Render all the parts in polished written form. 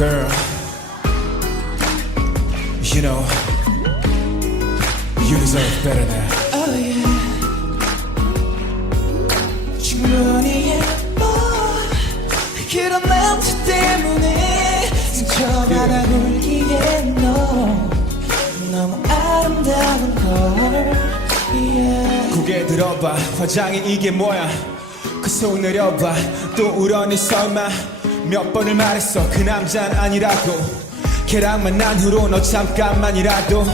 Girl, you know, you deserve better than. Oh yeah. 충분히 예뻐. 그런 남자 때문에 상처받아 울기에 너 너무 아름다운 걸. Yeah. 고개 들어봐, 화장이 이게 뭐야? 그 손 내려봐, 또 울었니 설마? 몇 번을 말했어, 그 남자는 아니라고. 걔랑 만난 후로 너 잠깐만이라도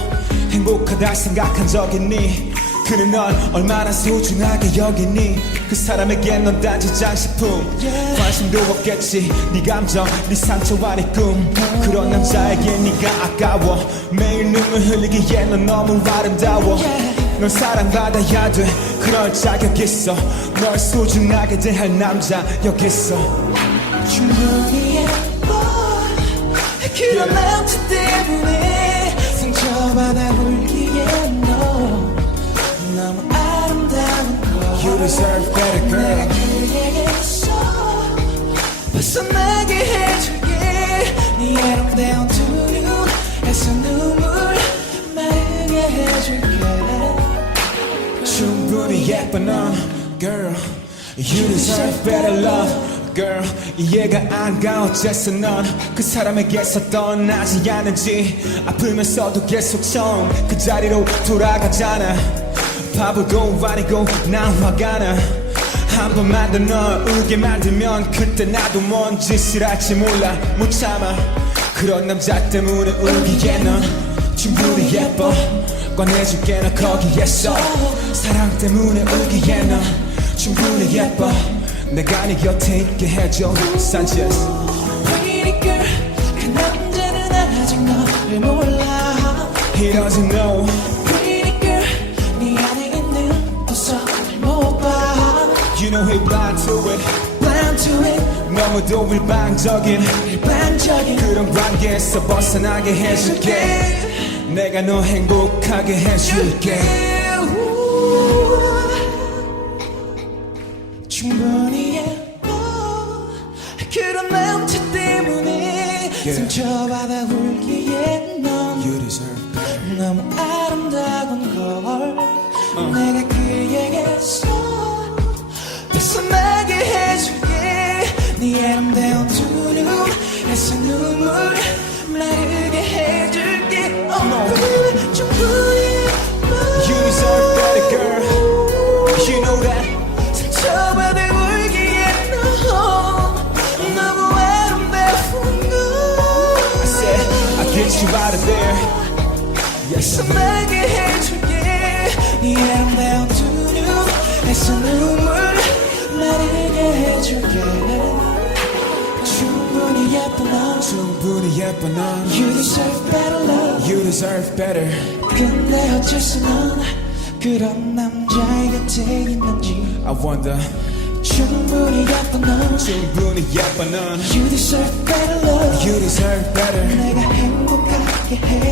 행복하다 생각한 적 있니? 그는 널 얼마나 소중하게 여기니? 그 사람에겐 넌 단지 장식품. 관심도 없겠지, 네 감정, 네 상처와 네 꿈. 그런 남자에게 네가 아까워. 매일 눈물 흘리기에 넌 너무 아름다워. 넌 사랑받아야 돼, 그럴 자격 있어. 널 소중하게 대할 남자 여기 있어. 충분히 예뻐. 그런 남자 때문에 상처받아 울기에 너 너무 아름다운 걸. You deserve better, girl. 내가 그에게서 벗어나게 해줄게. 네 아름다운 두 눈에서 눈물 마르게 해줄게. 충분히 예뻐 넌, girl. You deserve better love. Girl, 이해가 안 가 어째서 넌 그 사람에게서 떠나지 않는지. 아프면서도 계속 처음 그 자리로 돌아가잖아. 바보도 아니고 난 화가 나. 한 번만 더 널 울게 만들면 그때 나도 뭔 짓을 할지 몰라. 못 참아. 그런 남자 때문에 울기에 넌 충분히 예뻐. 꺼내줄게 너 거기에서. 사랑 때문에 울기에 넌 충분히 예뻐. 내가 네 곁에 있게 해줘. Sanchez. Pretty girl, 그 남자는 아직 너를 몰라. He doesn't know. Pretty girl, 네 안에 있는 보석을 못 봐. You know he blind to it. Blind to it, 너무도 일방적인 그런 관계에서 벗어나게 해줄게. 내가 너 행복하게 해줄게. 충분히 예뻐. 그런 남자 때문에 상처받아 울기에 넌 You deserve better. 너무 아름다운 걸. 내가 그에게서 벗어나게 해줄게. 네 아름다운 두 눈에서 눈물 마르게 해줄게. 충분히 예뻐. You deserve better, girl. You know that. 상처받아 울기에 너 너무 아름다운 걸. I said I'll get you out of there. Yes, I will. 벗어나게 해줄게. 네 아름다운 두 눈에서 눈물 마르게 해줄게. 충분히 예쁜 너. 충분히 예뻐 넌. You deserve better love. You deserve better. 근데 어째서 넌 그런 남자의 곁에 있는지. I wonder. 충분히 예쁜 너. 충분히 예뻐 넌. You deserve better love. You deserve better. 내가 행복하게 해